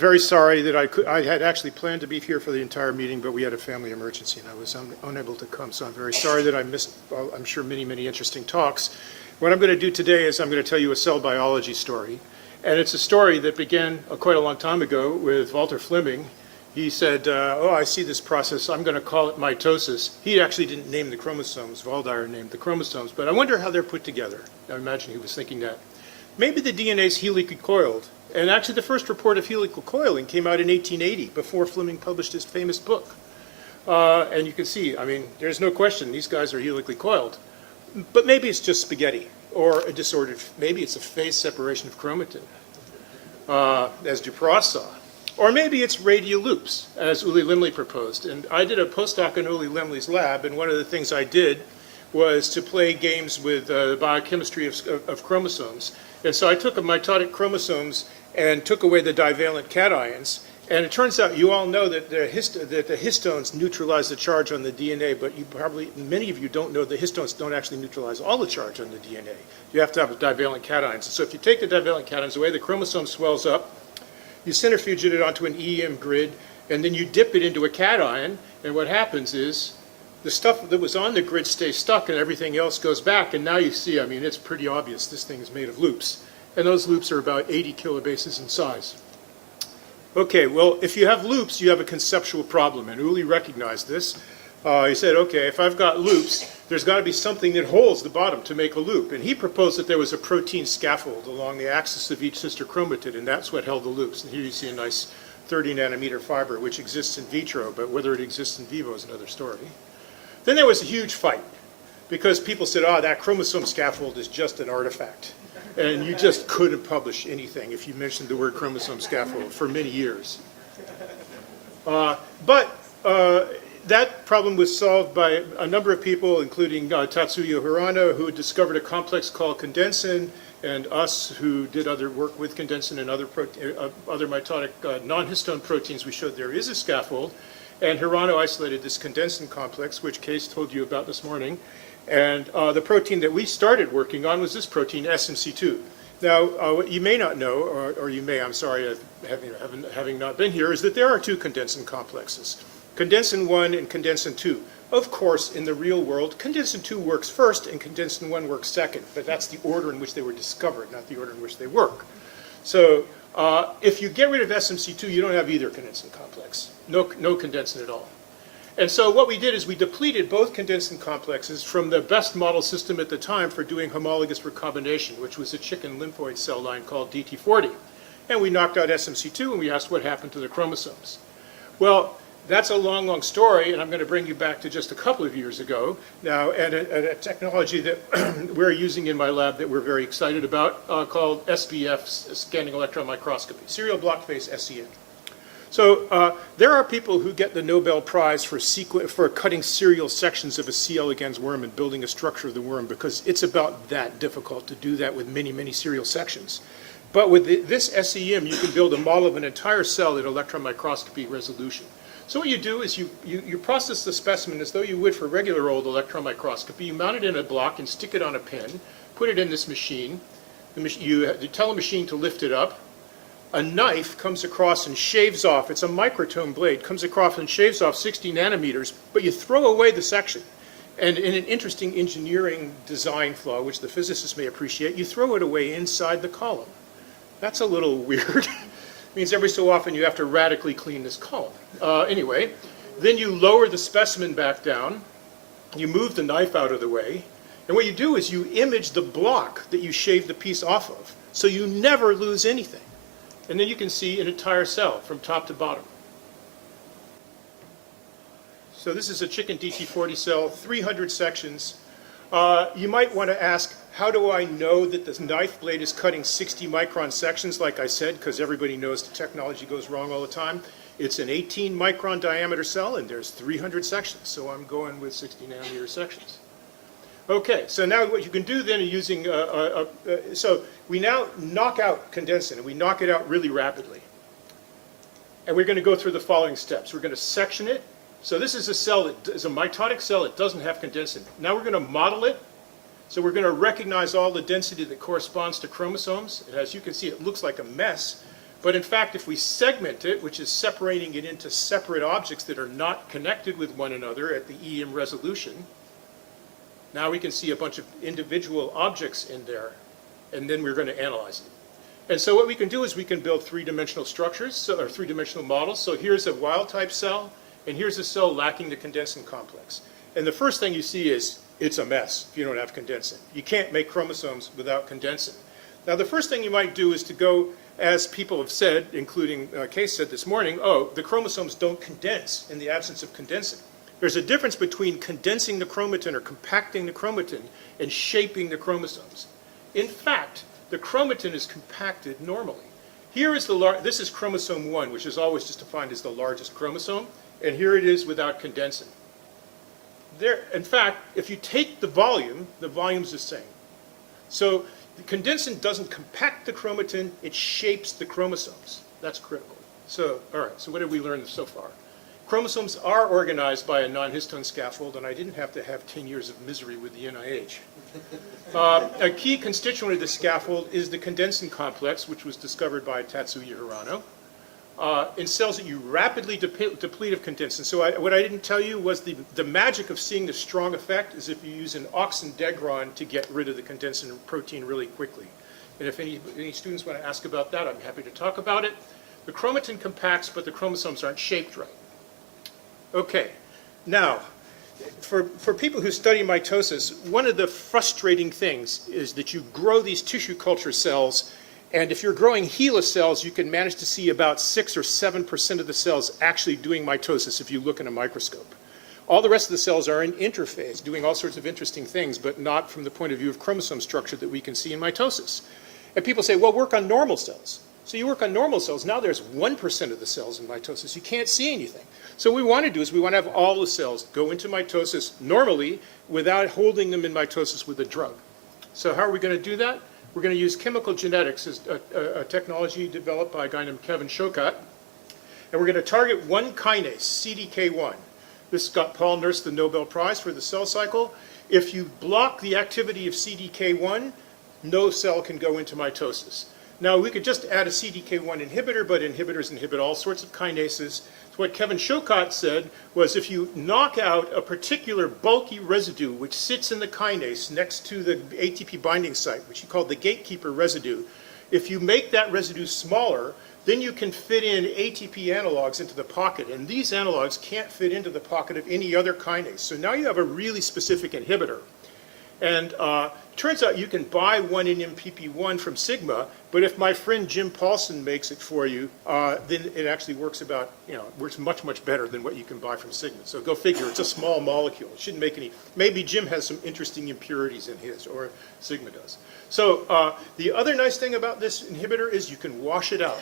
very sorry that I had actually planned to be here for the entire meeting, but we had a family emergency and I was unable to come. So I'm very sorry that I missed, I'm sure, many, many interesting talks. What I'm going to do today is I'm going to tell you a cell biology story. And it's a story that began quite a long time ago with Walter Fleming. He said, oh, I see this process. I'm going to call it mitosis. He actually didn't name the chromosomes. Waldeyer named the chromosomes. But I wonder how they're put together. I imagine he was thinking that. Maybe the DNA is helically coiled. And actually the first report of helical coiling came out in 1880, before Fleming published his famous book. And you can see, I mean, there's no question these guys are helically coiled. But maybe it's just spaghetti, or a disordered, maybe it's a phase separation of chromatin, as Dupross saw. Or maybe it's radial loops, as Uli Limley proposed. And I did a postdoc in Uli Limley's lab, and one of the things I did was to play games with the biochemistry of chromosomes. And so I took mitotic chromosomes and took away the divalent cations. And it turns out, you all know that the histones neutralize the charge on the DNA, but many of you don't know the histones don't actually neutralize all the charge on the DNA. You have to have divalent cations. So if you take the divalent cations away, the chromosome swells up, you centrifuge it onto an EM grid, and then you dip it into a cation, and what happens is the stuff that was on the grid stays stuck and everything else goes back, and now you see, I mean, it's pretty obvious this thing is made of loops. And those loops are about 80 kilobases in size. Okay, well, if you have loops, you have a conceptual problem, and Uli recognized this. He said, okay, if I've got loops, there's got to be something that holds the bottom to make a loop. And he proposed that there was a protein scaffold along the axis of each sister chromatid, and that's what held the loops. And here you see a nice 30 nanometer fiber, which exists in vitro, but whether it exists in vivo is another story. Then there was a huge fight, because people said, oh, that chromosome scaffold is just an artifact. And you just couldn't publish anything if you mentioned the word chromosome scaffold for many years. That problem was solved by a number of people, including Tatsuya Hirano, who discovered a complex called condensin, and us, who did other work with condensin and other mitotic non-histone proteins. We showed there is a scaffold. And Hirano isolated this condensin complex, which Case told you about this morning. And the protein that we started working on was this protein, SMC2. Now, what you may not know, or you may, I'm sorry, having not been here, is that there are two condensin complexes, condensin 1 and condensin 2. Of course, in the real world, condensin 2 works first and condensin 1 works second, but that's the order in which they were discovered, not the order in which they work. So if you get rid of SMC2, you don't have either condensin complex, no condensin at all. And so what we did is we depleted both condensin complexes from the best model system at the time for doing homologous recombination, which was a chicken lymphoid cell line called DT40. And we knocked out SMC2 and we asked what happened to the chromosomes. Well, that's a long, long story, and I'm going to bring you back to just a couple of years ago now, and a technology that we're using in my lab that we're very excited about called SBF, scanning electron microscopy, serial block phase SEM. So there are people who get the Nobel Prize for cutting serial sections of a C. elegans worm and building a structure of the worm, because it's about that difficult to do that with many, many serial sections. But with this SEM, you can build a model of an entire cell at electron microscopy resolution. So what you do is you process the specimen as though you would for regular old electron microscopy. You mount it in a block and stick it on a pin, put it in this machine. You tell the machine to lift it up. A knife comes across and shaves off, it's a microtome blade, comes across and shaves off 60 nanometers, but you throw away the section. And in an interesting engineering design flaw, which the physicists may appreciate, you throw it away inside the column. That's a little weird. It means every so often you have to radically clean this column. Anyway, then you lower the specimen back down, you move the knife out of the way, and what you do is you image the block that you shaved the piece off of, so you never lose anything. And then you can see an entire cell from top to bottom. So this is a chicken DT40 cell, 300 sections. You might want to ask, how do I know that this knife blade is cutting 60 micron sections, like I said, because everybody knows the technology goes wrong all the time. It's an 18 micron diameter cell, and there's 300 sections, so I'm going with 60 nanometer sections. Okay, so now what you can do then is using, so we now knock out condensin, and we knock it out really rapidly. And we're going to go through the following steps. We're going to section it. So this is a cell that is a mitotic cell that doesn't have condensin. Now we're going to model it. So we're going to recognize all the density that corresponds to chromosomes. And as you can see, it looks like a mess. But in fact, if we segment it, which is separating it into separate objects that are not connected with one another at the EM resolution, now we can see a bunch of individual objects in there, and then we're going to analyze it. And so what we can do is we can build three-dimensional structures, or three-dimensional models. So here's a wild-type cell, and here's a cell lacking the condensin complex. And the first thing you see is it's a mess if you don't have condensin. You can't make chromosomes without condensin. Now, the first thing you might do is to go, as people have said, including Case said this morning, oh, the chromosomes don't condense in the absence of condensin. There's a difference between condensing the chromatin or compacting the chromatin and shaping the chromosomes. In fact, the chromatin is compacted normally. Here is this is chromosome 1, which is always just defined as the largest chromosome, and here it is without condensin. In fact, if you take the volume's the same. So the condensin doesn't compact the chromatin, it shapes the chromosomes. That's critical. So, all right, so what have we learned so far? Chromosomes are organized by a non-histone scaffold, and I didn't have to have 10 years of misery with the NIH. A key constituent of the scaffold is the condensin complex, which was discovered by Tatsuya Hirano, in cells that you rapidly deplete of condensin. So what I didn't tell you was the magic of seeing the strong effect is if you use an oxandegron to get rid of the condensin protein really quickly. And if any students want to ask about that, I'm happy to talk about it. The chromatin compacts, but the chromosomes aren't shaped right. Okay, now, for people who study mitosis, one of the frustrating things is that you grow these tissue culture cells, and if you're growing HeLa cells, you can manage to see about 6 or 7% of the cells actually doing mitosis if you look in a microscope. All the rest of the cells are in interphase, doing all sorts of interesting things, but not from the point of view of chromosome structure that we can see in mitosis. And people say, well, work on normal cells. So you work on normal cells. Now there's 1% of the cells in mitosis. You can't see anything. So what we want to do is we want to have all the cells go into mitosis normally without holding them in mitosis with a drug. So how are we going to do that? We're going to use chemical genetics as a technology developed by a guy named Kevin Shokot. And we're going to target one kinase, CDK1. This got Paul Nurse the Nobel Prize for the cell cycle. If you block the activity of CDK1, no cell can go into mitosis. Now, we could just add a CDK1 inhibitor, but inhibitors inhibit all sorts of kinases. So what Kevin Shokot said was if you knock out a particular bulky residue which sits in the kinase next to the ATP binding site, which he called the gatekeeper residue, if you make that residue smaller, then you can fit in ATP analogs into the pocket, and these analogs can't fit into the pocket of any other kinase. So now you have a really specific inhibitor. And turns out you can buy one in MPP1 from Sigma, but if my friend Jim Paulson makes it for you, then it actually works works much, much better than what you can buy from Sigma. So go figure, it's a small molecule. It shouldn't make any, maybe Jim has some interesting impurities in his, or Sigma does. So the other nice thing about this inhibitor is you can wash it out.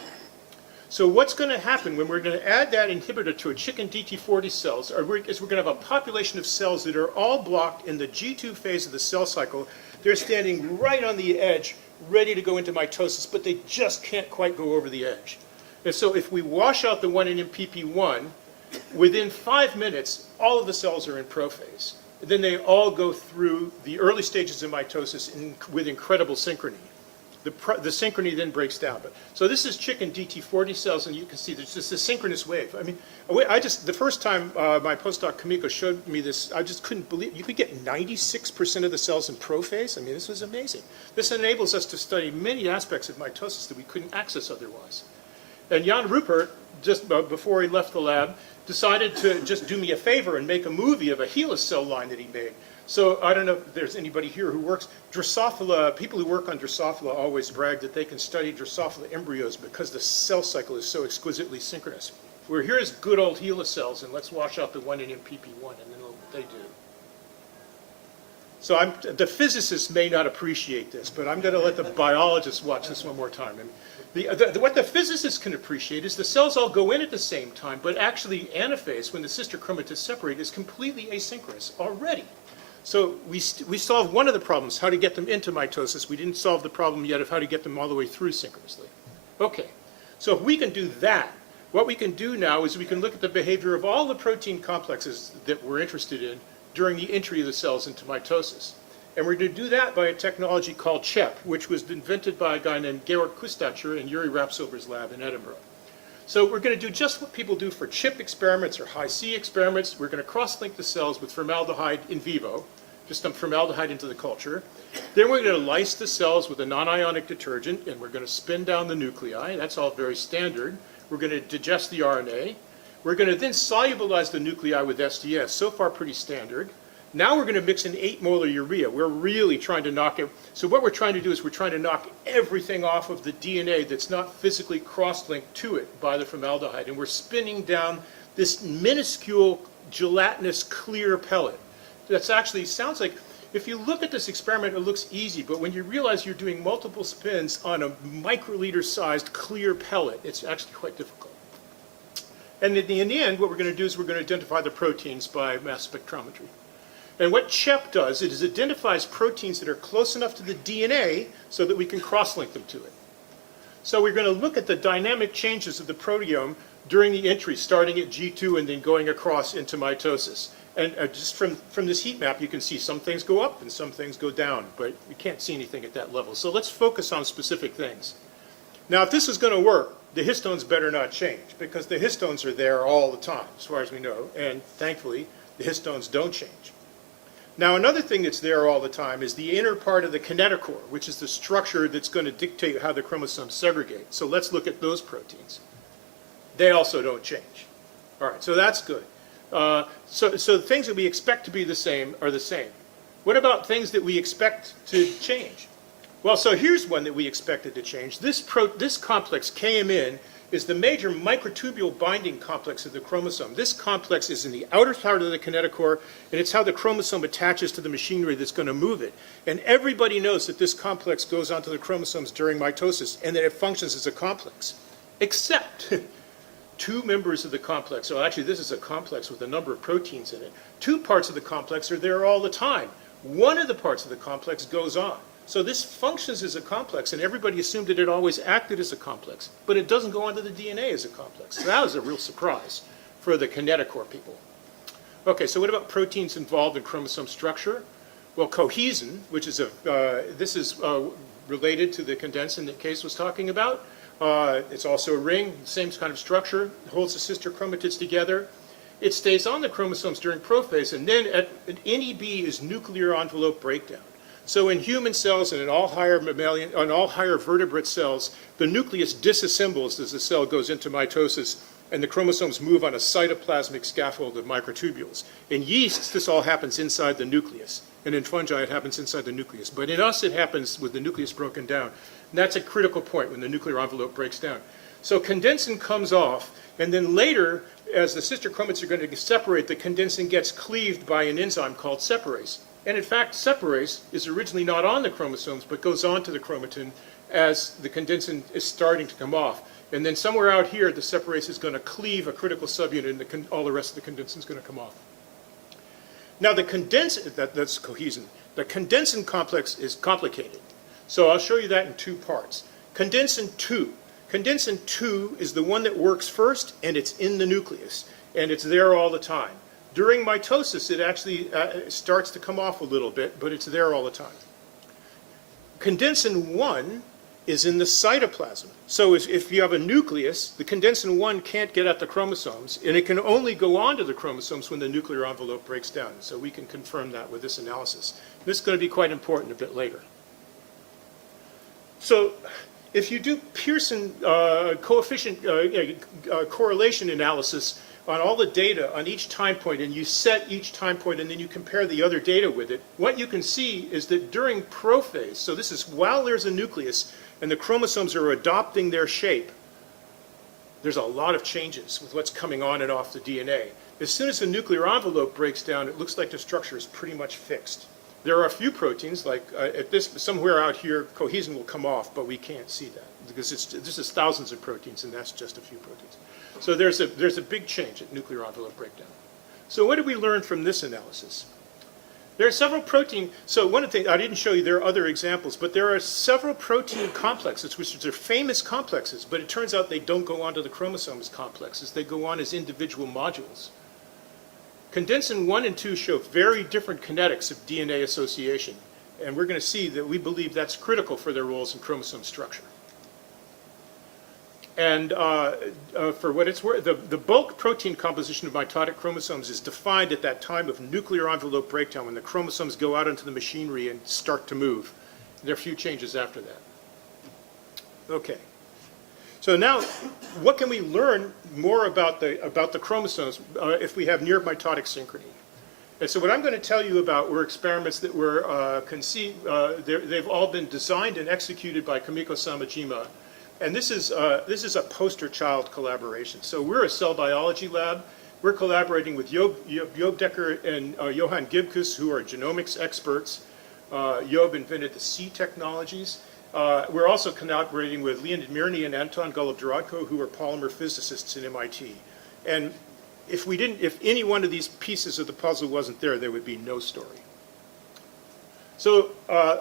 So what's going to happen when we're going to add that inhibitor to a chicken DT40 cells is we're going to have a population of cells that are all blocked in the G2 phase of the cell cycle. They're standing right on the edge, ready to go into mitosis, but they just can't quite go over the edge. And so if we wash out the one in PP1, within 5 minutes, all of the cells are in prophase. Then they all go through the early stages of mitosis with incredible synchrony. The synchrony then breaks down. So this is chicken DT40 cells, and you can see there's just a synchronous wave. I mean, the first time my postdoc Kamiko showed me this, I just couldn't believe you could get 96% of the cells in prophase. I mean, this was amazing. This enables us to study many aspects of mitosis that we couldn't access otherwise. And Jan Rupert, just before he left the lab, decided to just do me a favor and make a movie of a HeLa cell line that he made. So I don't know if there's anybody here who works. Drosophila, people who work on Drosophila always brag that they can study Drosophila embryos because the cell cycle is so exquisitely synchronous. We're here's good old HeLa cells, and let's wash out the one in PP1, and then they do. So the physicists may not appreciate this, but I'm going to let the biologists watch this one more time. And what the physicists can appreciate is the cells all go in at the same time, but actually anaphase, when the sister chromatids separate, is completely asynchronous already. So we solved one of the problems, how to get them into mitosis. We didn't solve the problem yet of how to get them all the way through synchronously. Okay, so if we can do that, what we can do now is we can look at the behavior of all the protein complexes that we're interested in during the entry of the cells into mitosis. And we're going to do that by a technology called CHEP, which was invented by a guy named Georg Kustacher in Yuri Rapsilber's lab in Edinburgh. So we're going to do just what people do for chip experiments or high C experiments. We're going to cross-link the cells with formaldehyde in vivo, just dump formaldehyde into the culture. Then we're going to lyse the cells with a non-ionic detergent, and we're going to spin down the nuclei. That's all very standard. We're going to digest the RNA. We're going to then solubilize the nuclei with SDS. So far, pretty standard. Now we're going to mix in 8 molar urea. We're really trying to knock it. So what we're trying to do is we're trying to knock everything off of the DNA that's not physically cross-linked to it by the formaldehyde. And we're spinning down this minuscule gelatinous clear pellet. That's actually sounds like, if you look at this experiment, it looks easy. But when you realize you're doing multiple spins on a microliter-sized clear pellet, it's actually quite difficult. And in the end, what we're going to do is we're going to identify the proteins by mass spectrometry. And what CHEP does, it is identifies proteins that are close enough to the DNA so that we can cross-link them to it. So we're going to look at the dynamic changes of the proteome during the entry, starting at G2 and then going across into mitosis. And just from this heat map, you can see some things go up and some things go down, but you can't see anything at that level. So let's focus on specific things. Now, if this is going to work, the histones better not change, because the histones are there all the time, as far as we know, and thankfully, the histones don't change. Now, another thing that's there all the time is the inner part of the kinetochore, which is the structure that's going to dictate how the chromosomes segregate. So let's look at those proteins. They also don't change. All right, so that's good. So things that we expect to be the same are the same. What about things that we expect to change? Well, so here's one that we expected to change. This complex, KMN, is the major microtubule binding complex of the chromosome. This complex is in the outer part of the kinetochore, and it's how the chromosome attaches to the machinery that's going to move it. And everybody knows that this complex goes onto the chromosomes during mitosis, and that it functions as a complex, except 2 members of the complex. So actually, this is a complex with a number of proteins in it. 2 parts of the complex are there all the time. One of the parts of the complex goes on. So this functions as a complex, and everybody assumed that it always acted as a complex, but it doesn't go onto the DNA as a complex. So that was a real surprise for the kinetochore people. Okay, so what about proteins involved in chromosome structure? Well, cohesin, which is this is related to the condensin that Case was talking about. It's also a ring, same kind of structure, holds the sister chromatids together. It stays on the chromosomes during prophase, and then at NEB is nuclear envelope breakdown. So in human cells and in all higher mammalian, on all higher vertebrate cells, the nucleus disassembles as the cell goes into mitosis, and the chromosomes move on a cytoplasmic scaffold of microtubules. In yeasts, this all happens inside the nucleus, and in fungi, it happens inside the nucleus. But in us, it happens with the nucleus broken down. And that's a critical point when the nuclear envelope breaks down. So condensin comes off, and then later, as the sister chromatids are going to separate, the condensin gets cleaved by an enzyme called separase. And in fact, separase is originally not on the chromosomes, but goes onto the chromatin as the condensin is starting to come off. And then somewhere out here, the separase is going to cleave a critical subunit, and all the rest of the condensin is going to come off. Now, the condensin, that's cohesin. The condensin complex is complicated. So I'll show you that in 2 parts. Condensin 2. Condensin 2 is the one that works first, and it's in the nucleus, and it's there all the time. During mitosis, it actually starts to come off a little bit, but it's there all the time. Condensin 1 is in the cytoplasm. So if you have a nucleus, the condensin 1 can't get at the chromosomes, and it can only go onto the chromosomes when the nuclear envelope breaks down. So we can confirm that with this analysis. This is going to be quite important a bit later. So if you do Pearson coefficient correlation analysis on all the data on each time point, and you set each time point, and then you compare the other data with it, what you can see is that during prophase, so this is while there's a nucleus and the chromosomes are adopting their shape, there's a lot of changes with what's coming on and off the DNA. As soon as the nuclear envelope breaks down, it looks like the structure is pretty much fixed. There are a few proteins, like somewhere out here, cohesin will come off, but we can't see that because this is thousands of proteins, and that's just a few proteins. So there's a big change at nuclear envelope breakdown. So what did we learn from this analysis? There are several protein, so one of the things, I didn't show you, there are other examples, but there are several protein complexes, which are famous complexes, but it turns out they don't go onto the chromosome as complexes, they go on as individual modules. Condensin 1 and 2 show very different kinetics of DNA association. And we're going to see that we believe that's critical for their roles in chromosome structure. And for what it's worth, the bulk protein composition of mitotic chromosomes is defined at that time of nuclear envelope breakdown, when the chromosomes go out into the machinery and start to move. There are few changes after that. Okay. So now, what can we learn more about the chromosomes if we have near mitotic synchrony? And so what I'm going to tell you about were experiments that were conceived. They've all been designed and executed by Kamiko Samajima. And this is a poster-child collaboration. So we're a cell biology lab. We're collaborating with Job Decker and Johan Gibkus, who are genomics experts. Job invented the C technologies. We're also collaborating with Leonid Mirny and Anton Golub-Dorodko, who are polymer physicists at MIT. And if any one of these pieces of the puzzle wasn't there, there would be no story. So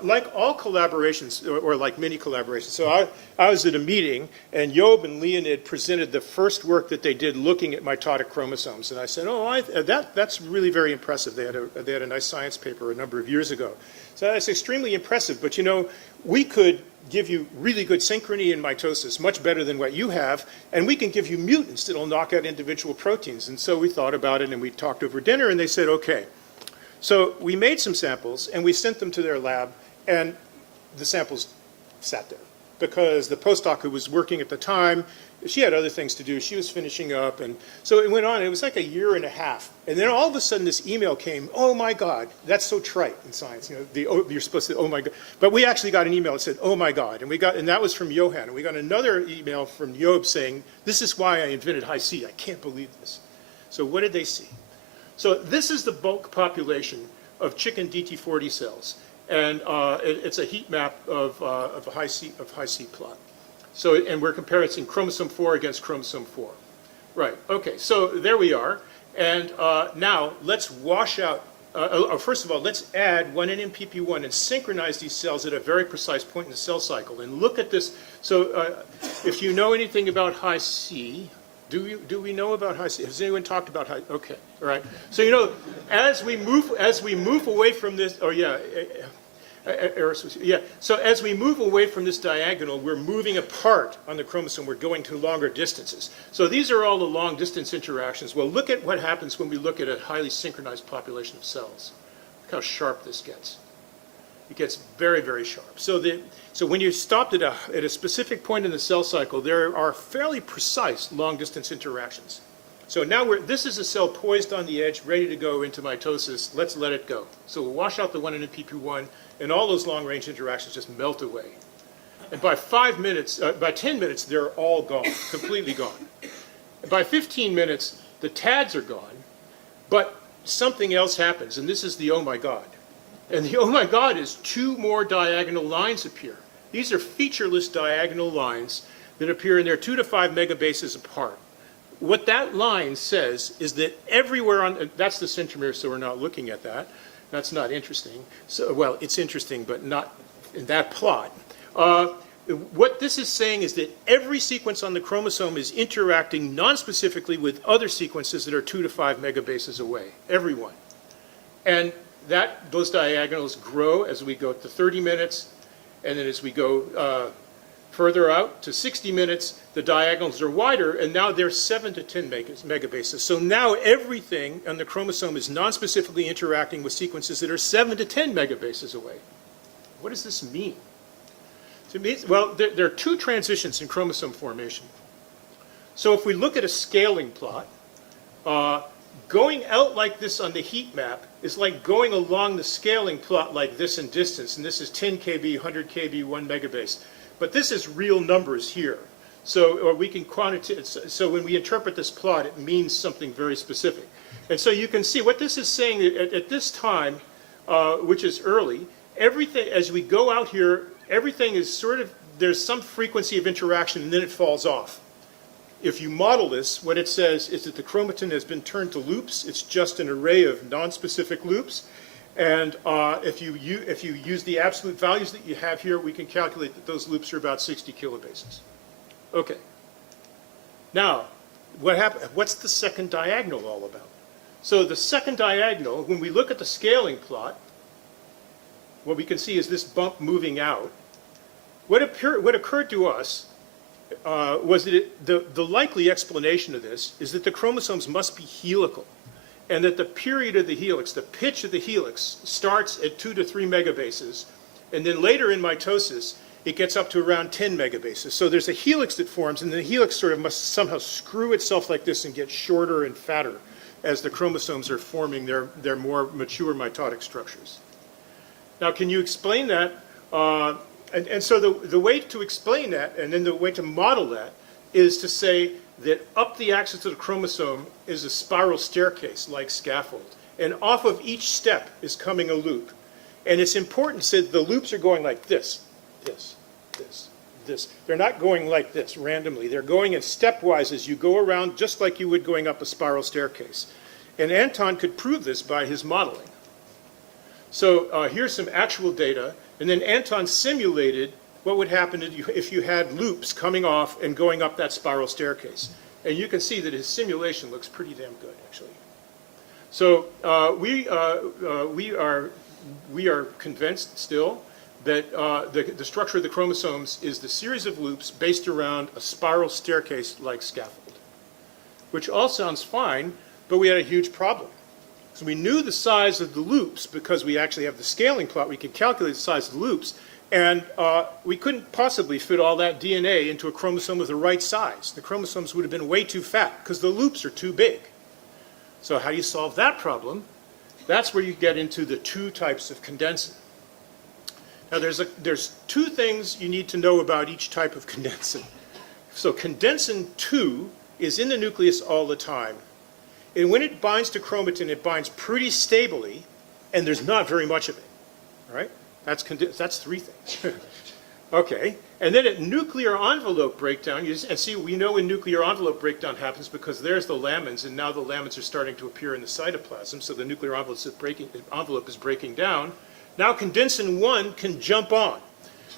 like all collaborations, or like many collaborations, so I was at a meeting, and Job and Leonid presented the first work that they did looking at mitotic chromosomes. And I said, oh, that's really very impressive. They had a nice science paper a number of years ago. So that's extremely impressive. But, you know, we could give you really good synchrony in mitosis, much better than what you have, and we can give you mutants that will knock out individual proteins. And so we thought about it, and we talked over dinner, and they said, okay. So we made some samples, and we sent them to their lab, and the samples sat there. Because the postdoc who was working at the time, she had other things to do. She was finishing up, and so it went on. It was like a year and a half. And then all of a sudden this email came, oh my God, that's so trite in science. You know, you're supposed to, oh my God. But we actually got an email that said, oh my God. And that was from Johan. And we got another email from Job saying, this is why I invented high C. I can't believe this. So what did they see? So this is the bulk population of chicken DT40 cells. And it's a heat map of a high C plot. So, and we're comparing chromosome 4 against chromosome 4. Right, okay, so there we are. And now let's wash out, first of all, let's add 1NMPP1 and synchronize these cells at a very precise point in the cell cycle. And look at this. So if you know anything about high C, do we know about high C? Has anyone talked about high? Okay, all right. So, you know, as we move away from this, oh yeah, yeah. So as we move away from this diagonal, we're moving apart on the chromosome. We're going to longer distances. So these are all the long distance interactions. Well, look at what happens when we look at a highly synchronized population of cells. Look how sharp this gets. It gets very, very sharp. So when you're stopped at a specific point in the cell cycle, there are fairly precise long distance interactions. So now this is a cell poised on the edge, ready to go into mitosis. Let's let it go. So we'll wash out the 1NMPP1, and all those long-range interactions just melt away. And by 10 minutes, they're all gone, completely gone. And by 15 minutes, the TADs are gone, but something else happens, and this is the oh my God. And the oh my God is 2 more diagonal lines appear. These are featureless diagonal lines that appear, and they're 2 to 5 megabases apart. What that line says is that everywhere on, that's the centromere, so we're not looking at that. That's not interesting. So, well, it's interesting, but not in that plot. What this is saying is that every sequence on the chromosome is interacting non-specifically with other sequences that are 2 to 5 megabases away, every one. And those diagonals grow as we go to 30 minutes, and then as we go further out to 60 minutes, the diagonals are wider, and now they're 7 to 10 megabases. So now everything on the chromosome is non-specifically interacting with sequences that are 7 to 10 megabases away. What does this mean? To me, well, there are 2 transitions in chromosome formation. So if we look at a scaling plot, going out like this on the heat map is like going along the scaling plot like this in distance, and this is 10 kb, 100 kb, 1 megabase. But this is real numbers here. So, or we can so when we interpret this plot, it means something very specific. And so you can see what this is saying at this time, which is early, everything, as we go out here, everything is sort of, there's some frequency of interaction, and then it falls off. If you model this, what it says is that the chromatin has been turned to loops. It's just an array of non-specific loops. And if you use the absolute values that you have here, we can calculate that those loops are about 60 kilobases. Okay. Now, what's the second diagonal all about? So the second diagonal, when we look at the scaling plot, what we can see is this bump moving out. What occurred to us was that the likely explanation of this is that the chromosomes must be helical, and that the period of the helix, the pitch of the helix, starts at 2 to 3 megabases, and then later in mitosis, it gets up to around 10 megabases. So there's a helix that forms, and the helix sort of must somehow screw itself like this and get shorter and fatter as the chromosomes are forming their more mature mitotic structures. Now, can you explain that? And so the way to explain that, and then the way to model that, is to say that up the axis of the chromosome is a spiral staircase like scaffold, and off of each step is coming a loop. And it's important to say that the loops are going like this, this, this, this. They're not going like this randomly. They're going in stepwise as you go around, just like you would going up a spiral staircase. And Anton could prove this by his modeling. So here's some actual data, and then Anton simulated what would happen if you had loops coming off and going up that spiral staircase. And you can see that his simulation looks pretty damn good, actually. So we are convinced still that the structure of the chromosomes is the series of loops based around a spiral staircase like scaffold, which all sounds fine, but we had a huge problem. So we knew the size of the loops because we actually have the scaling plot. We could calculate the size of the loops, and we couldn't possibly fit all that DNA into a chromosome of the right size. The chromosomes would have been way too fat because the loops are too big. So how do you solve that problem? That's where you get into the two types of condensin. Now there's two things you need to know about each type of condensin. So condensin 2 is in the nucleus all the time. And when it binds to chromatin, it binds pretty stably, and there's not very much of it. All right? That's 3 things. Okay. And then at nuclear envelope breakdown, and see, we know when nuclear envelope breakdown happens because there's the lamins, and now the lamins are starting to appear in the cytoplasm, so the nuclear envelope is breaking down. Now condensin 1 can jump on,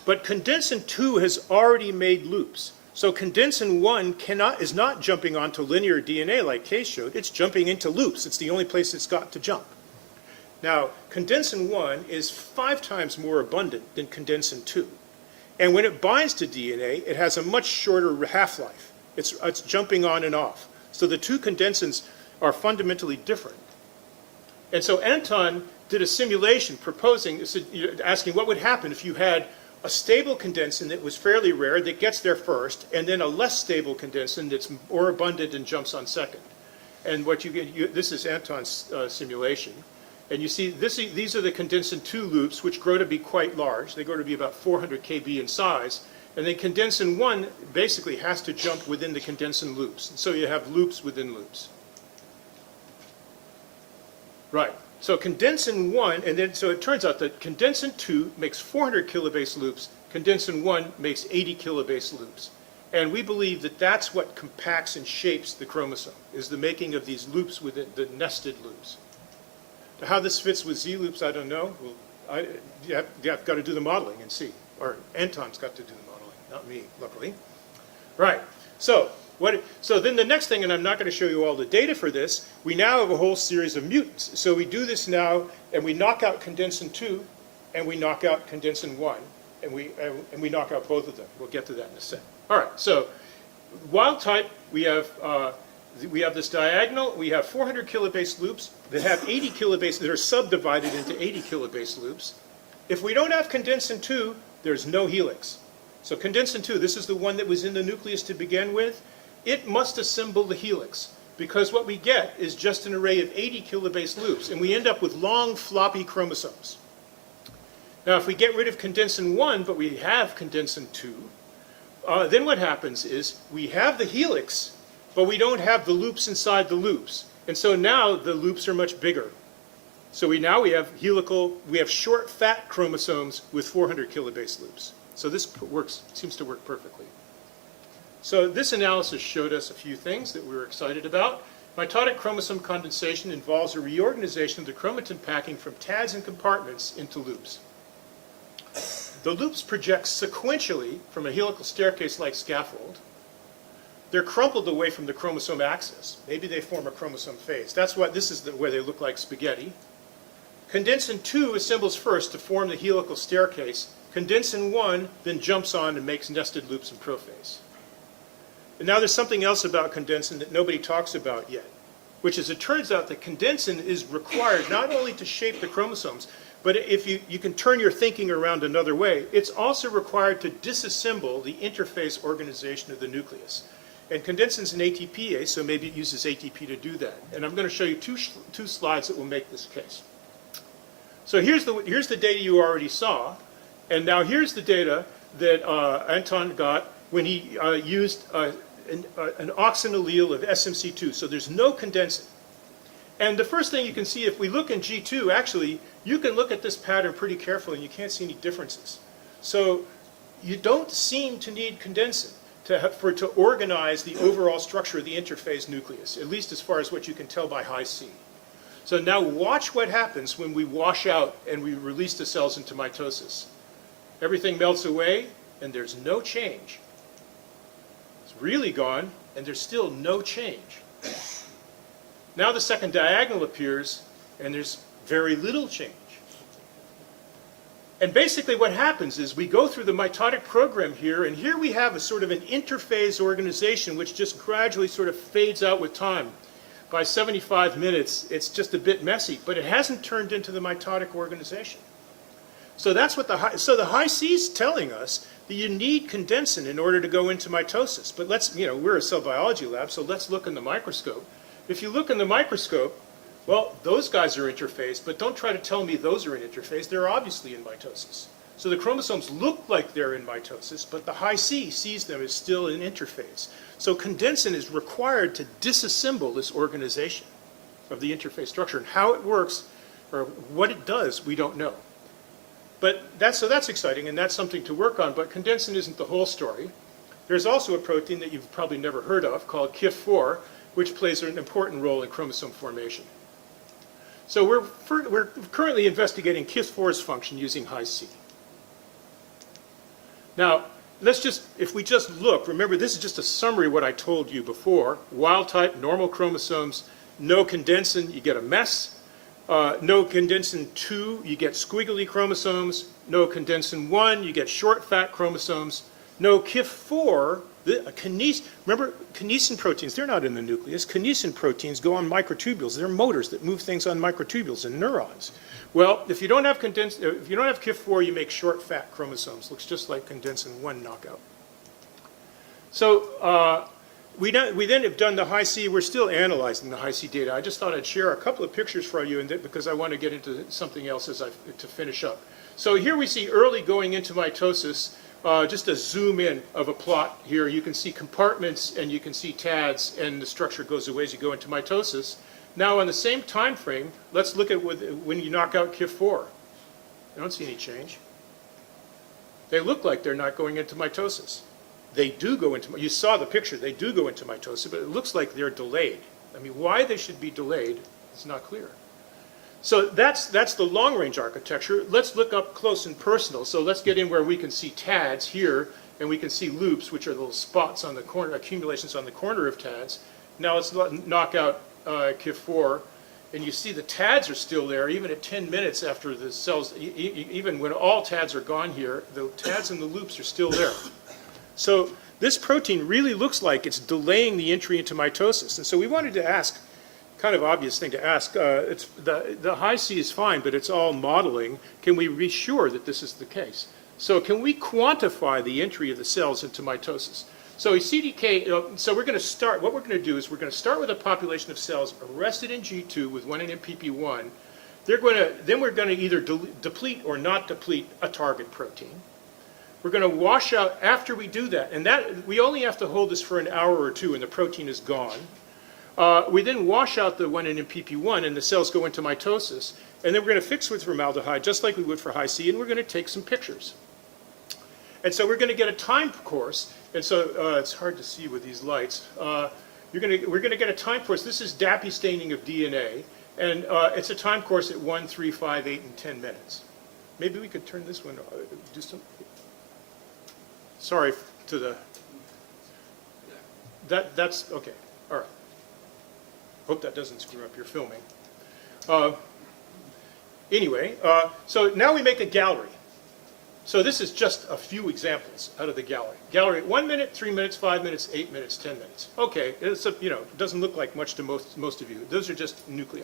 but condensin 2 has already made loops. So condensin 1 is not jumping onto linear DNA like Kay showed, it's jumping into loops. It's the only place it's got to jump. Now, condensin 1 is 5 times more abundant than condensin 2. And when it binds to DNA, it has a much shorter half-life. It's jumping on and off. So the two condensins are fundamentally different. And so Anton did a simulation asking what would happen if you had a stable condensin that was fairly rare that gets there first, and then a less stable condensin that's more abundant and jumps on second. And what you get, this is Anton's simulation. And you see, these are the condensin 2 loops, which grow to be quite large. They grow to be about 400 kb in size. And then condensin 1 basically has to jump within the condensin loops. And so you have loops within loops. Right. So condensin 1, and then so it turns out that condensin 2 makes 400 kilobase loops. Condensin 1 makes 80 kilobase loops. And we believe that that's what compacts and shapes the chromosome, is the making of these loops within the nested loops. How this fits with Z loops, I don't know. Well, you've got to do the modeling and see. Or Anton's got to do the modeling, not me, luckily. Right. So then the next thing, and I'm not going to show you all the data for this, we now have a whole series of mutants. So we do this now, and we knock out condensin 2, and we knock out condensin 1, and we knock out both of them. We'll get to that in a sec. All right. So wild type, we have this diagonal. We have 400 kilobase loops that have 80 kilobase, that are subdivided into 80 kilobase loops. If we don't have condensin 2, there's no helix. So condensin 2, this is the one that was in the nucleus to begin with. It must assemble the helix, because what we get is just an array of 80 kilobase loops, and we end up with long, floppy chromosomes. Now, if we get rid of condensin 1, but we have condensin 2, then what happens is we have the helix, but we don't have the loops inside the loops. And so now the loops are much bigger. So we have helical, we have short, fat chromosomes with 400 kilobase loops. So this seems to work perfectly. So this analysis showed us a few things that we were excited about. Mitotic chromosome condensation involves a reorganization of the chromatin packing from tads and compartments into loops. The loops project sequentially from a helical staircase-like scaffold. They're crumpled away from the chromosome axis. Maybe they form a chromosome phase. That's why this is where they look like spaghetti. Condensin 2 assembles first to form the helical staircase. Condensin 1 then jumps on and makes nested loops in prophase. And now there's something else about condensin that nobody talks about yet, which is it turns out that condensin is required not only to shape the chromosomes, but if you can turn your thinking around another way, it's also required to disassemble the interface organization of the nucleus. And condensin's an ATPase, so maybe it uses ATP to do that. And I'm going to show you two slides that will make this case. So here's the data you already saw, and now here's the data that Anton got when he used an auxin allele of SMC2. So there's no condensin. And the first thing you can see, if we look in G2, actually, you can look at this pattern pretty carefully and you can't see any differences. So you don't seem to need condensin to organize the overall structure of the interphase nucleus, at least as far as what you can tell by high C. So now watch what happens when we wash out and we release the cells into mitosis. Everything melts away and there's no change. It's really gone and there's still no change. Now the second diagonal appears and there's very little change. And basically what happens is we go through the mitotic program here, and here we have a sort of an interphase organization which just gradually sort of fades out with time. By 75 minutes, it's just a bit messy, but it hasn't turned into the mitotic organization. So that's what the high C is telling us, that you need condensin in order to go into mitosis. But let's, we're a cell biology lab, so let's look in the microscope. If you look in the microscope, well, those guys are interphased, but don't try to tell me those are in interphase. They're obviously in mitosis. So the chromosomes look like they're in mitosis, but the high C sees them as still in interphase. So condensin is required to disassemble this organization of the interphase structure. And how it works, or what it does, we don't know. But that's exciting, and that's something to work on, but condensin isn't the whole story. There's also a protein that you've probably never heard of called KIF4, which plays an important role in chromosome formation. So we're currently investigating KIF4's function using high C. Now, if we just look, remember this is just a summary of what I told you before. Wild type, normal chromosomes, no condensin, you get a mess. No condensin 2, you get squiggly chromosomes. No condensin 1, you get short fat chromosomes. No KIF4, remember kinesin proteins, they're not in the nucleus. Kinesin proteins go on microtubules. They're motors that move things on microtubules and neurons. Well, if you don't have KIF4, you make short fat chromosomes. Looks just like condensin 1 knockout. So we then have done the high C. We're still analyzing the high C data. I just thought I'd share a couple of pictures for you because I want to get into something else to finish up. So here we see early going into mitosis. Just a zoom in of a plot here. You can see compartments and you can see TADs, and the structure goes away as you go into mitosis. Now on the same time frame, let's look at when you knock out KIF4. I don't see any change. They look like they're not going into mitosis. They do go into, you saw the picture, they do go into mitosis, but it looks like they're delayed. I mean, why they should be delayed, it's not clear. So that's the long-range architecture. Let's look up close and personal. So let's get in where we can see TADs here, and we can see loops, which are little spots on the corner, accumulations on the corner of TADs. Now let's knock out KIF4, and you see the TADs are still there, even at 10 minutes after the cells, even when all TADs are gone here, the TADs and the loops are still there. So this protein really looks like it's delaying the entry into mitosis. And so we wanted to ask, kind of obvious thing to ask. The high C is fine, but it's all modeling. Can we be sure that this is the case? So can we quantify the entry of the cells into mitosis? So CDK, so we're going to start, what we're going to do is we're going to start with a population of cells arrested in G2 with 1 in MPP1. Then we're going to either deplete or not deplete a target protein. We're going to wash out after we do that, and that we only have to hold this for an hour or two and the protein is gone. We then wash out the 1 in MPP1 and the cells go into mitosis, and then we're going to fix with formaldehyde just like we would for high C, and we're going to take some pictures. And so we're going to get a time course, and so it's hard to see with these lights. We're going to get a time course. This is DAPI staining of DNA, and it's a time course at 1, 3, 5, 8, and 10 minutes. Maybe we could turn this one, do some. Sorry to the. That's okay. All right. Hope that doesn't screw up your filming. Anyway, so now we make a gallery. So this is just a few examples out of the gallery. Gallery at 1 minute, 3 minutes, 5 minutes, 8 minutes, 10 minutes. Okay, it's a, it doesn't look like much to most of you. Those are just nuclei.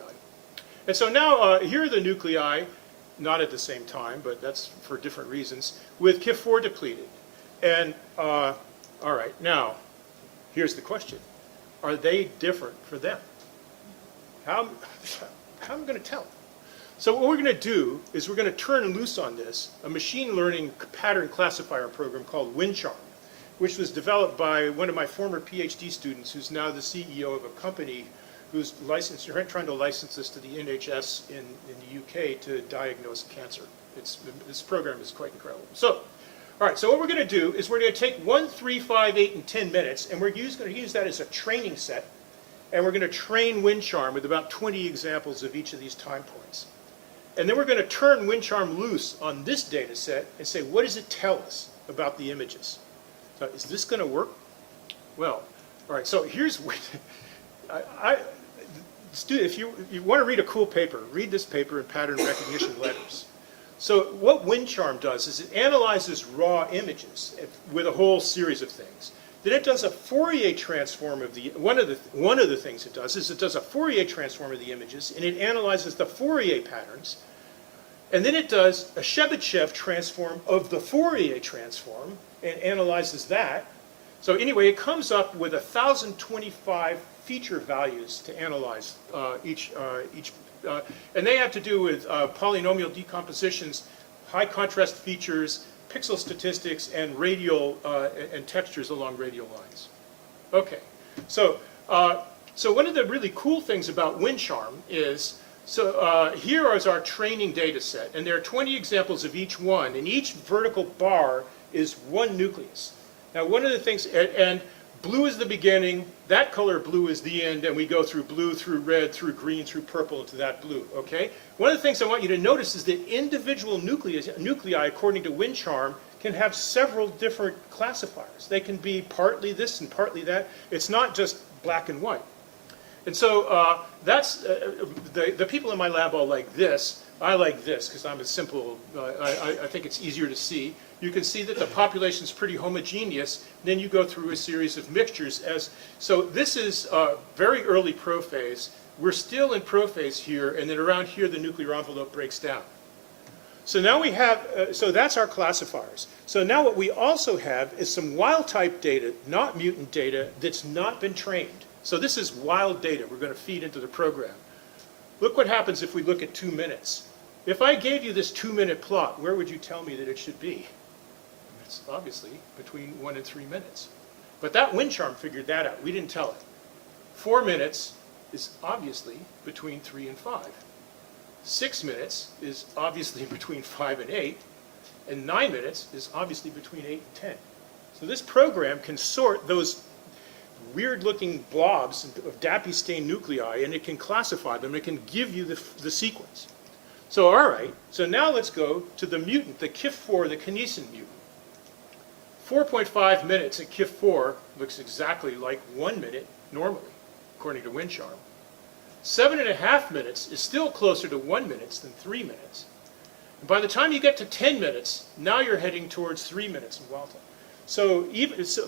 And so now here are the nuclei, not at the same time, but that's for different reasons, with KIF4 depleted. And all right, now here's the question: are they different for them? How am I going to tell? So what we're going to do is we're going to turn loose on this a machine learning pattern classifier program called WinCharm, which was developed by one of my former PhD students who's now the CEO of a company who's trying to license this to the NHS in the UK to diagnose cancer. This program is quite incredible. So, all right, so what we're going to do is we're going to take 1, 3, 5, 8, and 10 minutes, and we're going to use that as a training set, and we're going to train WinCharm with about 20 examples of each of these time points. And then we're going to turn WinCharm loose on this data set and say, what does it tell us about the images? So is this going to work? Well, all right, so here's what if you want to read a cool paper, read this paper in pattern recognition letters. So what WinCharm does is it analyzes raw images with a whole series of things. Then it does a Fourier transform of the, one of the things it does is it does a Fourier transform of the images, and it analyzes the Fourier patterns. And then it does a Chebyshev transform of the Fourier transform and analyzes that. So anyway, it comes up with 1,025 feature values to analyze and they have to do with polynomial decompositions, high contrast features, pixel statistics, and radial and textures along radial lines. Okay, so one of the really cool things about WinCharm is, here is our training data set, and there are 20 examples of each one, and each vertical bar is one nucleus. Now one of the things, and blue is the beginning, that color blue is the end, and we go through blue, through red, through green, through purple, into that blue, okay? One of the things I want you to notice is that individual nuclei, according to WinCharm, can have several different classifiers. They can be partly this and partly that. It's not just black and white. And so that's, the people in my lab all like this. I like this because I'm a simple, I think it's easier to see. You can see that the population is pretty homogeneous. Then you go through a series of mixtures. So this is very early prophase. We're still in prophase here, and then around here the nuclear envelope breaks down. So now we have, so that's our classifiers. So now what we also have is some wild type data, not mutant data, that's not been trained. So this is wild data we're going to feed into the program. Look what happens if we look at 2 minutes. If I gave you this 2-minute plot, where would you tell me that it should be? It's obviously between 1 and 3 minutes. But that WinCharm figured that out. We didn't tell it. 4 minutes is obviously between 3 and 5. 6 minutes is obviously between 5 and 8. And 9 minutes is obviously between 8 and 10. So this program can sort those weird-looking blobs of DAPI-stained nuclei, and it can classify them. It can give you the sequence. So all right, so now let's go to the mutant, the KIF4, the kinesin mutant. 4.5 minutes at KIF4 looks exactly like 1 minute normally, according to WinCharm. 7.5 minutes is still closer to 1 minute than 3 minutes. And by the time you get to 10 minutes, now you're heading towards 3 minutes in wild type. So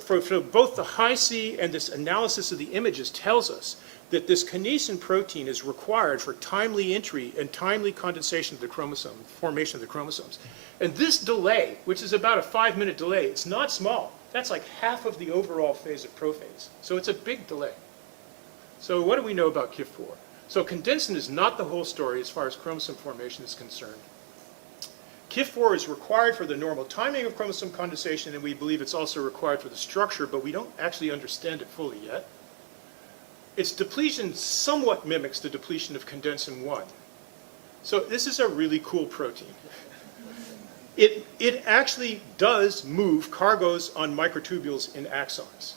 for both the high-C and this analysis of the images tells us that this kinesin protein is required for timely entry and timely condensation of the chromosome, formation of the chromosomes. And this delay, which is about a 5-minute delay, it's not small. That's like half of the overall phase of prophase. So it's a big delay. So what do we know about KIF4? So condensin is not the whole story as far as chromosome formation is concerned. KIF4 is required for the normal timing of chromosome condensation, and we believe it's also required for the structure, but we don't actually understand it fully yet. Its depletion somewhat mimics the depletion of condensin 1. So this is a really cool protein. It actually does move cargos on microtubules in axons.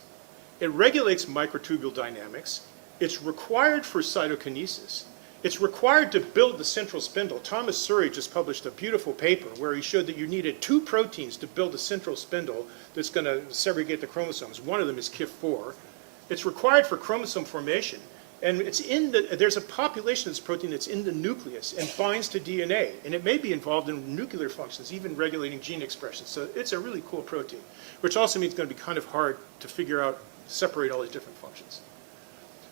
It regulates microtubule dynamics. It's required for cytokinesis. It's required to build the central spindle. Thomas Surrey just published a beautiful paper where he showed that you needed 2 proteins to build a central spindle that's going to segregate the chromosomes. One of them is KIF4. It's required for chromosome formation. And there's a population of this protein that's in the nucleus and binds to DNA. And it may be involved in nuclear functions, even regulating gene expression. So it's a really cool protein, which also means it's going to be kind of hard to figure out, separate all these different functions.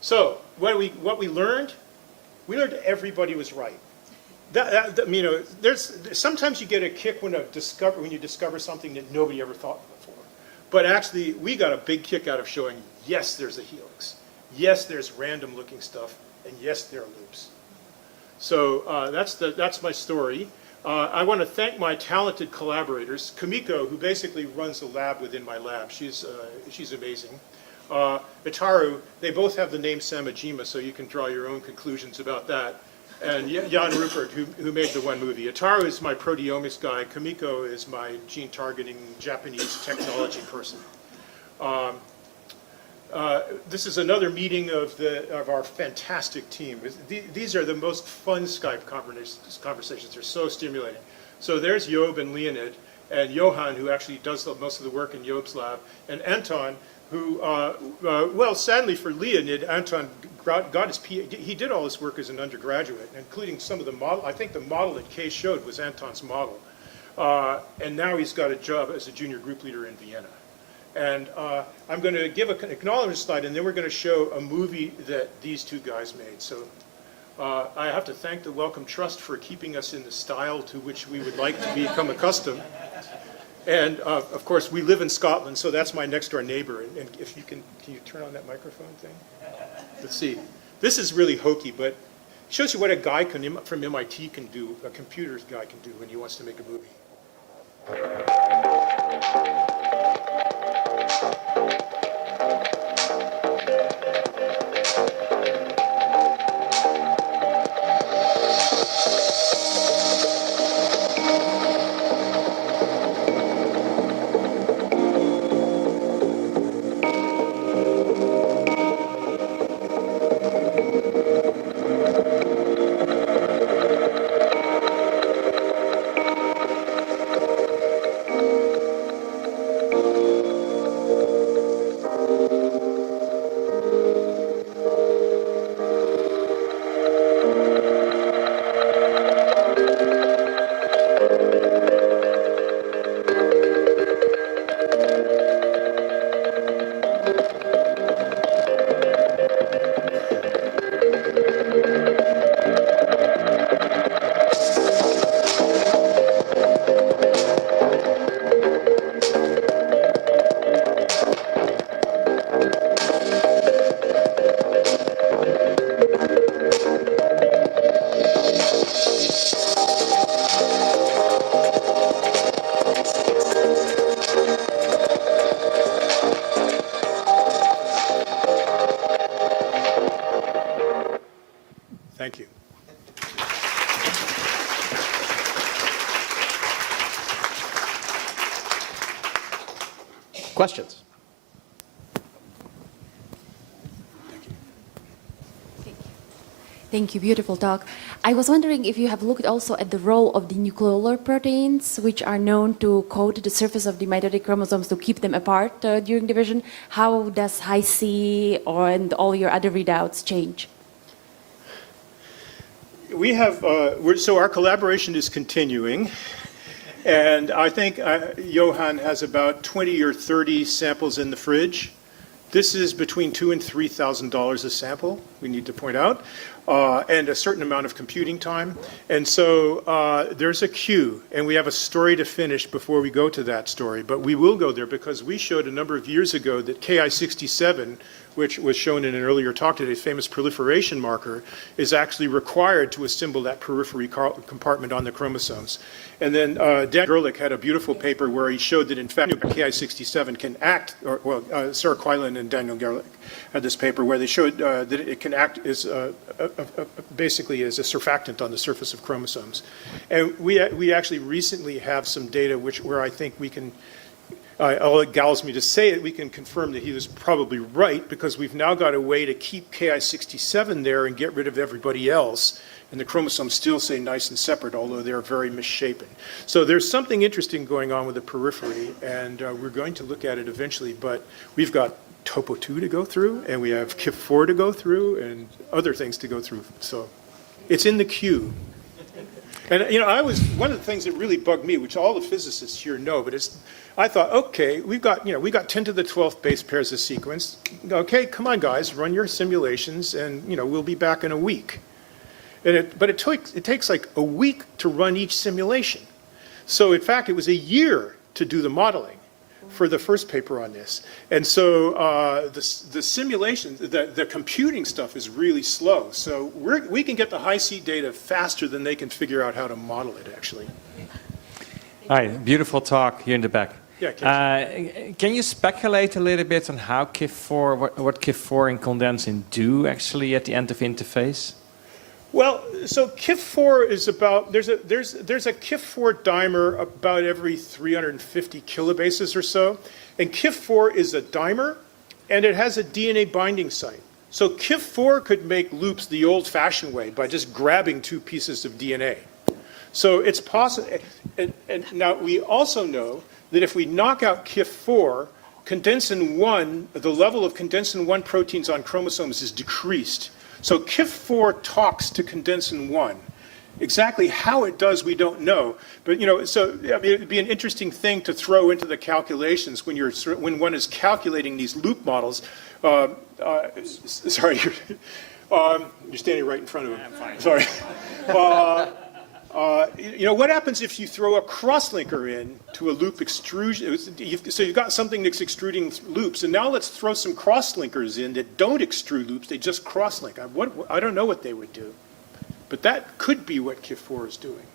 So what we learned everybody was right. Sometimes you get a kick when you discover something that nobody ever thought before. But actually, we got a big kick out of showing, yes, there's a helix. Yes, there's random looking stuff, and yes, there are loops. So that's my story. I want to thank my talented collaborators, Kamiko, who basically runs the lab within my lab. She's amazing. Itaru, they both have the name Samajima, so you can draw your own conclusions about that. And Jan Rupert, who made the one movie. Itaru is my proteomics guy. Kamiko is my gene targeting Japanese technology person. This is another meeting of our fantastic team. These are the most fun Skype conversations. They're so stimulating. So there's Job and Leonid, and Johan, who actually does most of the work in Job's lab, and Anton, who, well, sadly for Leonid, Anton got his PhD. He did all this work as an undergraduate, including some of the model. I think the model that Kay showed was Anton's model. And now he's got a job as a junior group leader in Vienna. And I'm going to give an acknowledgement slide, and then we're going to show a movie that these two guys made. So I have to thank the Wellcome Trust for keeping us in the style to which we would like to become accustomed. And of course, we live in Scotland, so that's my next door neighbor. And if you can you turn on that microphone thing? Let's see. This is really hokey, but it shows you what a guy from MIT can do, a computer guy can do when he wants to make a movie. Thank you. Questions? Thank you, beautiful talk. I was wondering if you have looked also at the role of the nucleolar proteins, which are known to coat the surface of the mitotic chromosomes to keep them apart during division. How does Hi-C and all your other readouts change? We have, so our collaboration is continuing. And I think Johan has about 20 or 30 samples in the fridge. This is between $2,000 and $3,000 a sample, we need to point out, and a certain amount of computing time. And so there's a queue, and we have a story to finish before we go to that story. But we will go there because we showed a number of years ago that Ki67, which was shown in an earlier talk today, famous proliferation marker, is actually required to assemble that periphery compartment on the chromosomes. And then Dan Gerlich had a beautiful paper where he showed that, in fact, Ki67 can act, Sarah Quillen and Daniel Gerlich had this paper where they showed that it can act as basically as a surfactant on the surface of chromosomes. And we actually recently have some data where I think we can, all it galls me to say it, we can confirm that he was probably right, because we've now got a way to keep Ki67 there and get rid of everybody else. And the chromosomes still stay nice and separate, although they're very misshapen. So there's something interesting going on with the periphery, and we're going to look at it eventually, but we've got topo2 to go through, and we have KIF4 to go through, and other things to go through. So it's in the queue. And, one of the things that really bugged me, which all the physicists here know, but I thought, okay, we got 10 to the 12th base pairs of sequence. Okay, come on, guys, run your simulations, and, we'll be back in a week. But it takes like a week to run each simulation. So, in fact, it was a year to do the modeling for the first paper on this. And so the simulation, the computing stuff is really slow. So we can get the high-seat data faster than they can figure out how to model it, actually. All right, beautiful talk here in the back. Yeah, can you speculate a little bit on how KIF4, what KIF4 and condensing do actually at the end of interface? Well, so KIF4 is about, there's a KIF4 dimer about every 350 kilobases or so. And KIF4 is a dimer, and it has a DNA binding site. So KIF4 could make loops the old-fashioned way by just grabbing two pieces of DNA. So it's possible. And now we also know that if we knock out KIF4, condensin 1, the level of condensin 1 proteins on chromosomes is decreased. So KIF4 talks to condensin 1. Exactly how it does, we don't know. But it'd be an interesting thing to throw into the calculations when one is calculating these loop models. Sorry, you're standing right in front of him. I'm fine. Sorry. What happens if you throw a crosslinker in to a loop extrusion? So you've got something that's extruding loops, and now let's throw some crosslinkers in that don't extrude loops, they just crosslink. I don't know what they would do, but that could be what KIF4 is doing.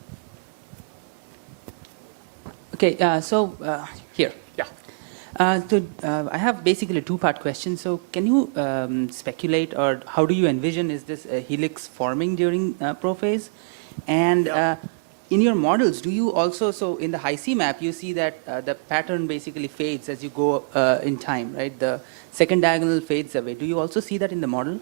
Okay, here. Yeah. I have basically a two-part question. So can you speculate, or how do you envision, is this a helix forming during prophase? And in your models, do you also, so in the high-C map, you see that the pattern basically fades as you go in time, right? The second diagonal fades away. Do you also see that in the model?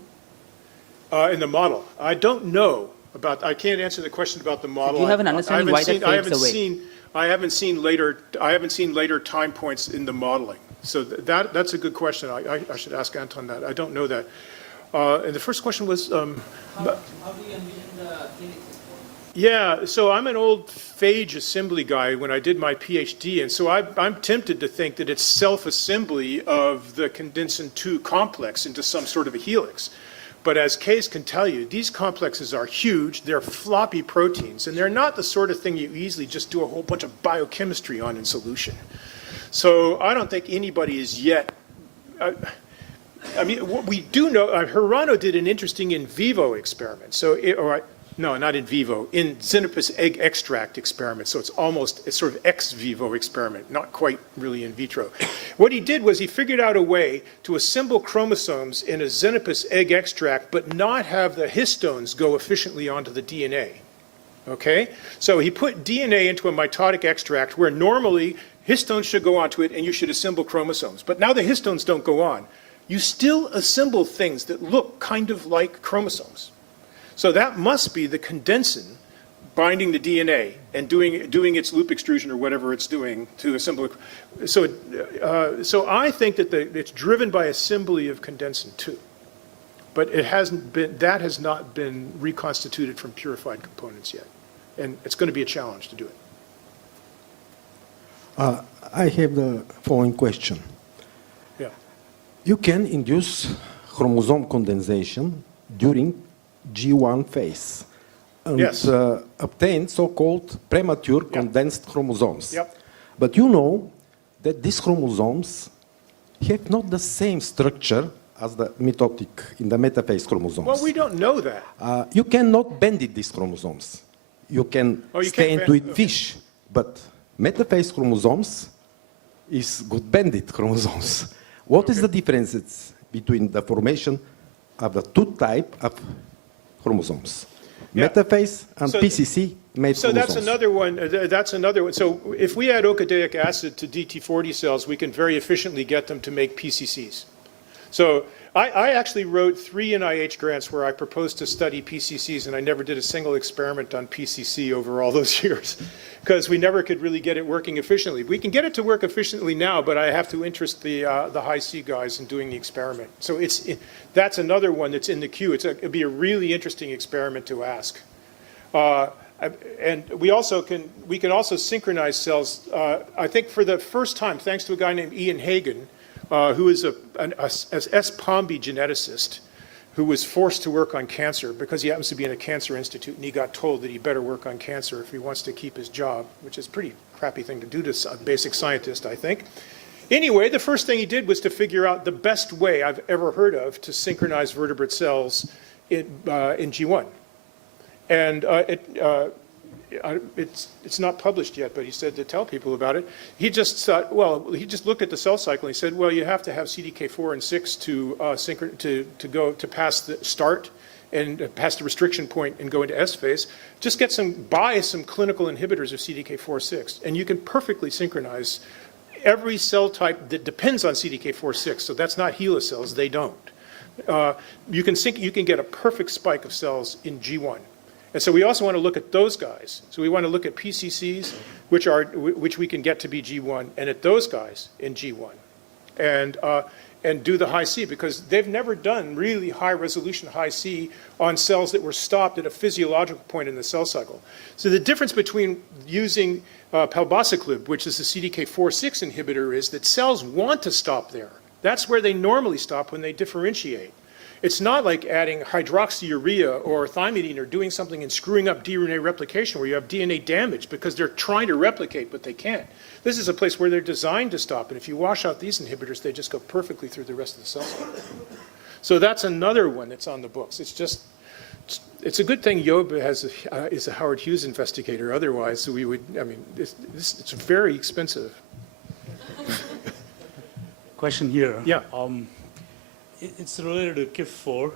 In the model, I don't know about. I can't answer the question about the model. So do you have an understanding why that fades away? I haven't seen later time points in the modeling. So that's a good question. I should ask Anton that. I don't know that. And the first question was. How do you envision the helix? Yeah, so I'm an old phage assembly guy when I did my PhD, and so I'm tempted to think that it's self-assembly of the condensin 2 complex into some sort of a helix. But as Case can tell you, these complexes are huge, they're floppy proteins, and they're not the sort of thing you easily just do a whole bunch of biochemistry on in solution. So I don't think anybody is yet... what we do know, Hirano did an interesting in vivo experiment. No, not in vivo, in Xenopus egg extract experiment. So it's sort of ex vivo experiment, not quite really in vitro. What he did was he figured out a way to assemble chromosomes in a Xenopus egg extract, but not have the histones go efficiently onto the DNA. Okay? So he put DNA into a mitotic extract where normally histones should go onto it and you should assemble chromosomes. But now the histones don't go on. You still assemble things that look kind of like chromosomes. So that must be the condensin binding the DNA and doing its loop extrusion or whatever it's doing to assemble it. So I think that it's driven by assembly of condensin 2. But that has not been reconstituted from purified components yet. And it's going to be a challenge to do it. I have the following question. Yeah. You can induce chromosome condensation during G1 phase and Yes. Obtain so-called premature condensed chromosomes. Yep. But you know that these chromosomes have not the same structure as the mitotic in the metaphase chromosomes. Well, we don't know that. You cannot bend it, these chromosomes. You can Oh, you stay can't into bend- it fish, but metaphase chromosomes is good bended chromosomes. What is the difference between the formation of the two type of chromosomes? Yeah. Metaphase and So- PCC made So chromosomes. that's another one. So if we add okadaic acid to DT40 cells, we can very efficiently get them to make PCCs. So I actually wrote 3 NIH grants where I proposed to study PCCs, and I never did a single experiment on PCC over all those years, because we never could really get it working efficiently. We can get it to work efficiently now, but I have to interest the high C guys in doing the experiment. So that's another one that's in the queue. It'd be a really interesting experiment to ask. And we can also synchronize cells. I think for the first time, thanks to a guy named Ian Hagen, who is an S. Palmby geneticist, who was forced to work on cancer because he happens to be in a cancer institute, and he got told that he better work on cancer if he wants to keep his job, which is a pretty crappy thing to do to a basic scientist, I think. Anyway, the first thing he did was to figure out the best way I've ever heard of to synchronize vertebrate cells in G1. And it's not published yet, but he said to tell people about it. He just thought, well, he just looked at the cell cycle and he said, well, you have to have CDK4 and 6 to pass the start and pass the restriction point and go into S phase. Just buy some clinical inhibitors of CDK4/6, and you can perfectly synchronize every cell type that depends on CDK4/6. So that's not HeLa cells; they don't. You can get a perfect spike of cells in G1. And so we also want to look at those guys. So we want to look at PCCs, which we can get to be G1, and at those guys in G1, and do the high C, because they've never done really high resolution high C on cells that were stopped at a physiological point in the cell cycle. So the difference between using palbociclib, which is the CDK4/6 inhibitor, is that cells want to stop there. That's where they normally stop when they differentiate. It's not like adding hydroxyurea or thymidine or doing something and screwing up DNA replication where you have DNA damage because they're trying to replicate but they can't. This is a place where they're designed to stop, and if you wash out these inhibitors, they just go perfectly through the rest of the cell cycle. So that's another one that's on the books. It's a good thing Yob is a Howard Hughes investigator. Otherwise, it's very expensive. Question here. Yeah. It's related to KIF4.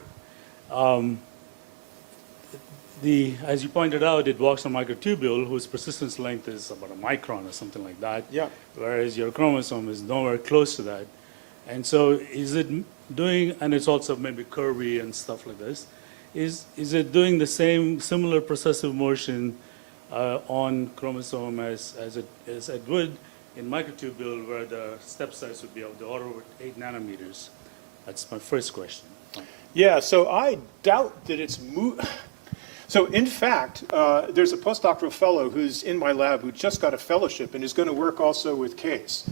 As you pointed out, it walks on microtubule whose persistence length is about a micron or something like that. Yeah. Whereas your chromosome is nowhere close to that. And so is it doing, and it's also maybe curvy and stuff like this, is it doing the same similar processive motion on chromosome as it would in microtubule, where the step size would be of the order of 8 nanometers? That's my first question. Yeah, so I doubt that it's So in fact, there's a postdoctoral fellow who's in my lab who just got a fellowship and is going to work also with Case.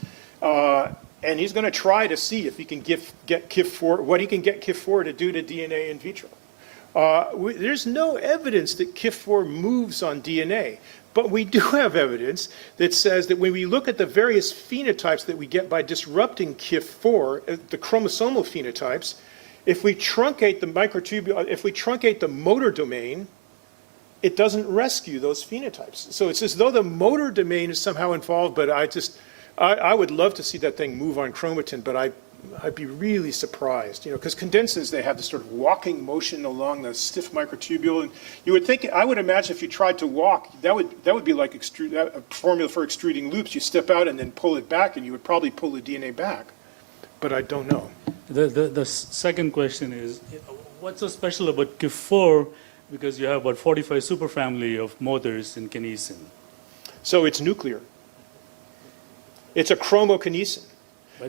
And he's going to try to see if he can get KIF4, what he can get KIF4 to do to DNA in vitro. There's no evidence that KIF4 moves on DNA. But we do have evidence that says that when we look at the various phenotypes that we get by disrupting KIF4, the chromosomal phenotypes, if we truncate the microtubule, if we truncate the motor domain, it doesn't rescue those phenotypes. So it's as though the motor domain is somehow involved, but I would love to see that thing move on chromatin, but I'd be really surprised, because condensins, they have this sort of walking motion along the stiff microtubule, and you would think, I would imagine if you tried to walk, that would be like a formula for extruding loops. You step out and then pull it back, and you would probably pull the DNA back, but I don't know. The second question is, what's so special about KIF4, because you have about 45 superfamily of motors in kinesin? So it's nuclear. It's a chromokinesin.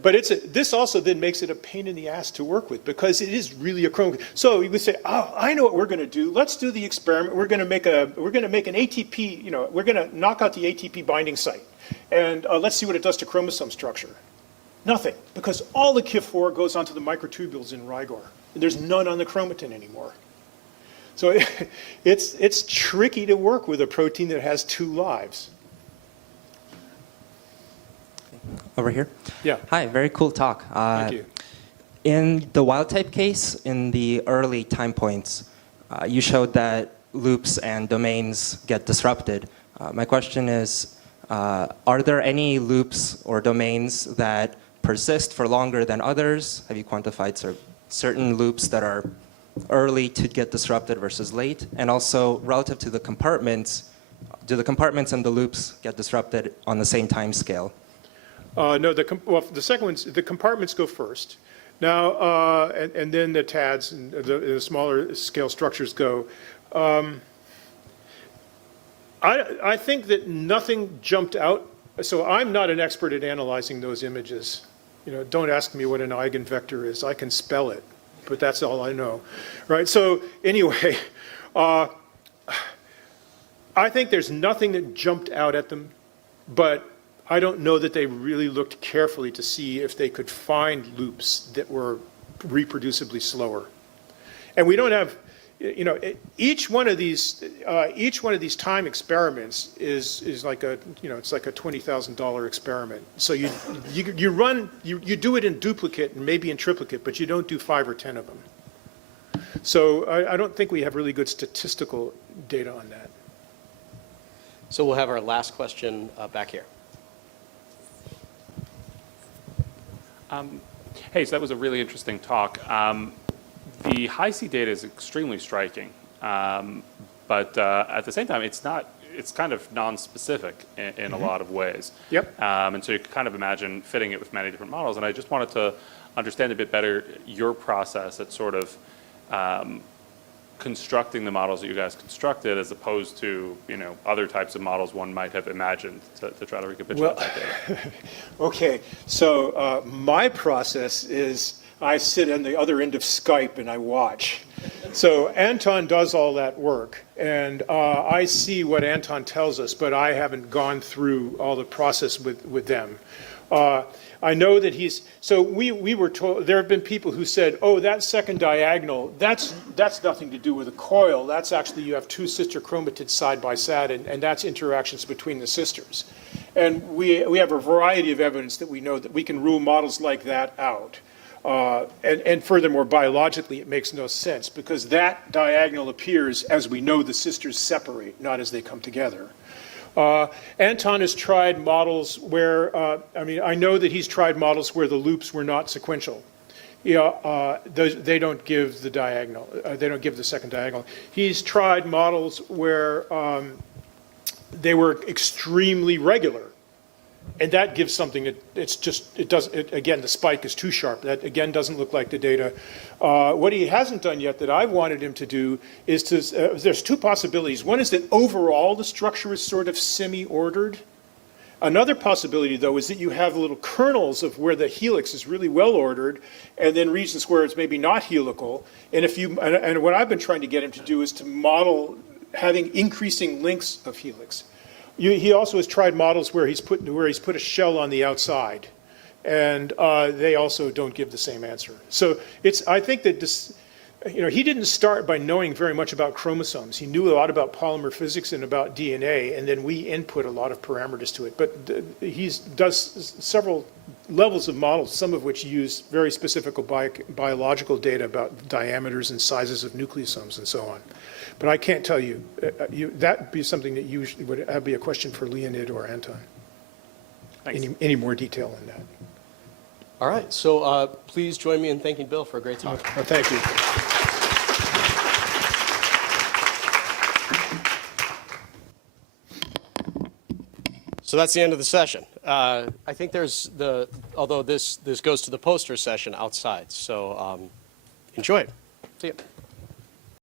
But this also then makes it a pain in the ass to work with, because it is really a chromo. So you would say, oh, I know what we're going to do. Let's do the experiment. We're going to make an ATP. We're going to knock out the ATP binding site, and let's see what it does to chromosome structure. Nothing, because all the KIF4 goes onto the microtubules in Rigor, and there's none on the chromatin anymore. So it's tricky to work with a protein that has 2 lives. Over here? Yeah. Hi, very cool talk. Thank you. In the wild type case, in the early time points, you showed that loops and domains get disrupted. My question is, are there any loops or domains that persist for longer than others? Have you quantified certain loops that are early to get disrupted versus late? And also, relative to the compartments, do the compartments and the loops get disrupted on the same time scale? No, the second one's, the compartments go first. Now, and then the TADs and the smaller scale structures go. I think that nothing jumped out. So I'm not an expert at analyzing those images. You know, don't ask me what an eigenvector is. I can spell it, but that's all I know, right? So anyway, I think there's nothing that jumped out at them, but I don't know that they really looked carefully to see if they could find loops that were reproducibly slower. And we don't have, you know, each one of these time experiments is like a, you know, it's like a $20,000 experiment. So you do it in duplicate and maybe in triplicate, but you don't do 5 or 10 of them. So I don't think we have really good statistical data on that. So we'll have our last question back here. Hey, so that was a really interesting talk. The high C data is extremely striking, but at the same time, it's kind of non-specific in a lot of ways. Yep. And so you can kind of imagine fitting it with many different models. And I just wanted to understand a bit better your process at sort of constructing the models that you guys constructed, as opposed to, you know, other types of models one might have imagined to try to recapitulate that data. Okay, so my process is I sit on the other end of Skype and I watch. So Anton does all that work, and I see what Anton tells us, but I haven't gone through all the process with them. I know that so we were told, there have been people who said, oh, that second diagonal, that's nothing to do with a coil. That's actually, you have 2 sister chromatids side by side, and that's interactions between the sisters. And we have a variety of evidence that we know that we can rule models like that out. And furthermore, biologically, it makes no sense, because that diagonal appears as we know the sisters separate, not as they come together. Anton has tried models where, I know that he's tried models where the loops were not sequential. They don't give the diagonal. They don't give the second diagonal. He's tried models where they were extremely regular. And that gives something that again, the spike is too sharp. That, again, doesn't look like the data. What he hasn't done yet that I've wanted him to do is there's 2 possibilities. One is that overall the structure is sort of semi-ordered. Another possibility, though, is that you have little kernels of where the helix is really well ordered, and then regions where it's maybe not helical. And what I've been trying to get him to do is to model having increasing lengths of helix. He also has tried models where he's put a shell on the outside, and they also don't give the same answer. So I think that he didn't start by knowing very much about chromosomes. He knew a lot about polymer physics and about DNA, and then we input a lot of parameters to it. But he does several levels of models, some of which use very specific biological data about diameters and sizes of nucleosomes and so on. But I can't tell you. That would be something that usually would be a question for Leonid or Anton. Any more detail on that? All right, so please join me in thanking Bill for a great talk. Oh, thank you. So that's the end of the session. I think although this goes to the poster session outside, so enjoy it. See you.